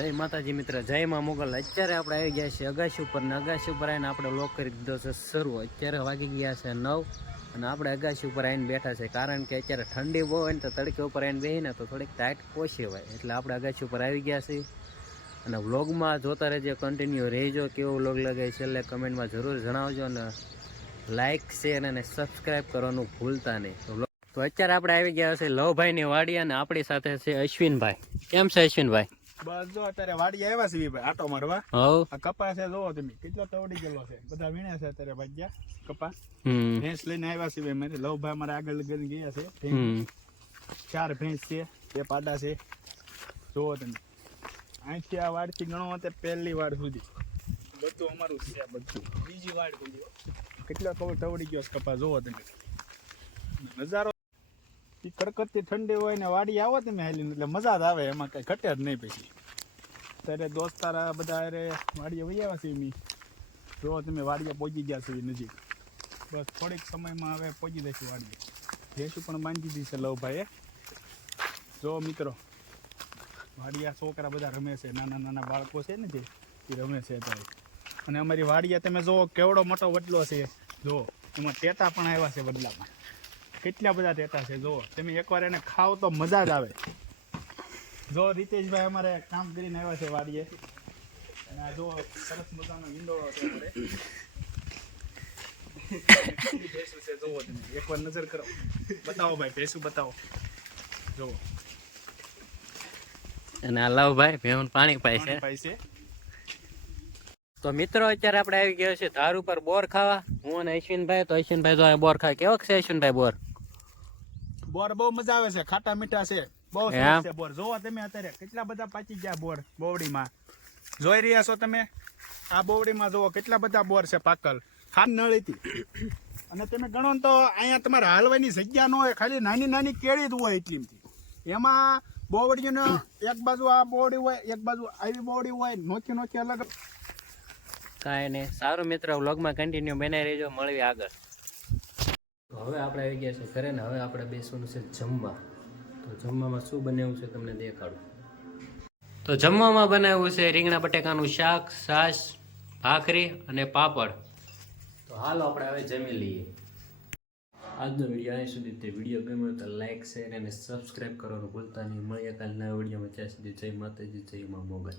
જય માતાજી મિત્ર, જય માં મોગલ. અત્યારે આપણે આવી ગયા છીએ અગાશી ઉપર ને અગાશી ઉપર આવીને આપણે લોક કરી દીધો છે શરૂ. અત્યારે વાગી ગયા છે નવ અને આપણે અગાશી ઉપર આવીને બેઠા છે. કારણ કે અત્યારે ઠંડી બહુ હોય ને તો તડકે ઉપર આવીને બેહીને તો થોડીક ટાઈટ પોસી હોય. એટલે આપણે અગાશી ઉપર આવી ગયા છીએ. અને વ્લોગમાં જોતા રહેજો કન્ટિન્યુ રહેજો. કેવો વ્લોગ લાગે છેલ્લે કમેન્ટમાં જરૂર જણાવજો અને લાઇક શેર અને સબસ્ક્રાઈબ કરવાનું ભૂલતા નહીં. તો અત્યારે આપણે આવી ગયા છે લવભાઈની વાડી અને આપણી સાથે છે અશ્વિનભાઈ. કેમ છે અશ્વિનભાઈ? બસ જો અત્યારે વાડી આવ્યા છે ભાઈ આટો મારવા. આ કપા છે જોવો તમે કેટલો તવડી ગયેલો છે. બધા વીણ્યા છે અત્યારે ભાગ્યા કપા હમ. ભેંસ લઈને આવ્યા છે ભાઈ મારે લવભાઈ મારા આગળ લગન ગયા છે ચાર ભેંસ છે બે પાડા છે. જોવો તમે. અહીંથી આ વાડથી ગણો તે પહેલી વાડ સુધી. બધું અમારું છે બધું. બીજી વાડ સુધી કેટલો કવર તવડી ગયો છે કપા જોવો તમે. નજારો. કડકડતી ઠંડી હોય ને વાડી આવો તમે હાલીને એટલે મજા જ આવે એમાં કઈ ઘટે જ નહીં પછી. ત્યારે દોસ્તારા બધા અરે વાડીએ વહી આવ્યા છે એમની. જો તમે વાડીએ પહોંચી ગયા છે નજીક. બસ થોડીક સમયમાં હવે પહોંચી જશે વાડીએ. ભેંસું પણ બાંધી દીધી છે લવભાઈએ. જો મિત્રો વાડિયા છોકરા બધા રમે છે. નાના નાના બાળકો છે ને જે, એ રમે છે અત્યારે. અને અમારી વાડિયા તમે જુઓ કેવડો મોટો વડલો છે. જો, એમાં ટેટા પણ આવ્યા છે વડલામાં કેટલા બધા ટેટા છે જો તમે એકવાર એને ખાવ તો મજા જ આવે. જો રીતેશભાઈ અમારે કામ કરીને આવ્યા છે વાડીએ. અને આ જો સરસ મજાનો ઈંડોળો છે અમારે. ભેંસું છે જોવો તમે એકવાર નજર કરો. બતાવો ભાઈ ભેંસું બતાવો. જોવો અને આ લવભાઈ ભેવન પાણી પાય છે. તો મિત્રો અત્યારે આપણે આવી ગયા છે ધાર ઉપર બોર ખાવા. હું અને અશ્વિનભાઈ તો અશ્વિનભાઈ તો બોર ખાય. કેવો છે અશ્વિનભાઈ બોર? બોર બહુ મજા આવે છે ખાટા મીઠા છે. બહુ સરસ છે બોર. જોવો તમે અત્યારે કેટલા બધા પાચી ગયા બોર બોવડીમાં. જોઈ રહ્યા છો તમે? આ બોવડીમાં જોવો કેટલા બધા બોર છે પાકલ. ખાન નળીથી. અને તમે ગણો તો અહીંયા તમારે હાલવાની જગ્યા ન હોય ખાલી નાની નાની કેળી જ હોય એટલીમથી. એમાં બોવડીનો એક બાજુ આ બોવડી હોય એક બાજુ આવી બોવડી હોય નોખી નોખી અલગ. કાંઈ નહીં. સારું મિત્ર વ્લોગમાં કન્ટિન્યુ બનાવી રહેજો મળવી આગળ. તો હવે આપણે આવી ગયા છે ઘરે ને હવે આપણે બેસવાનું છે જમવા. તો જમવામાં શું બનાવ્યું છે તમને દેખાડું. તો જમવામાં બનાવ્યું છે રીંગણા બટેકાનું શાક છાશ ભાખરી અને પાપડ. તો હાલો આપણે હવે જમી લઈએ. આજનો વીડિયો અહીં સુધી. તે વીડિયો ગમ્યો તો લાઈક શેર અને સબસ્ક્રાઈબ કરવાનું ભૂલતા નહીં. મળીએ કાલના વિડીયોમાં. ત્યાં સુધી જય માતાજી જય મા મોગલ.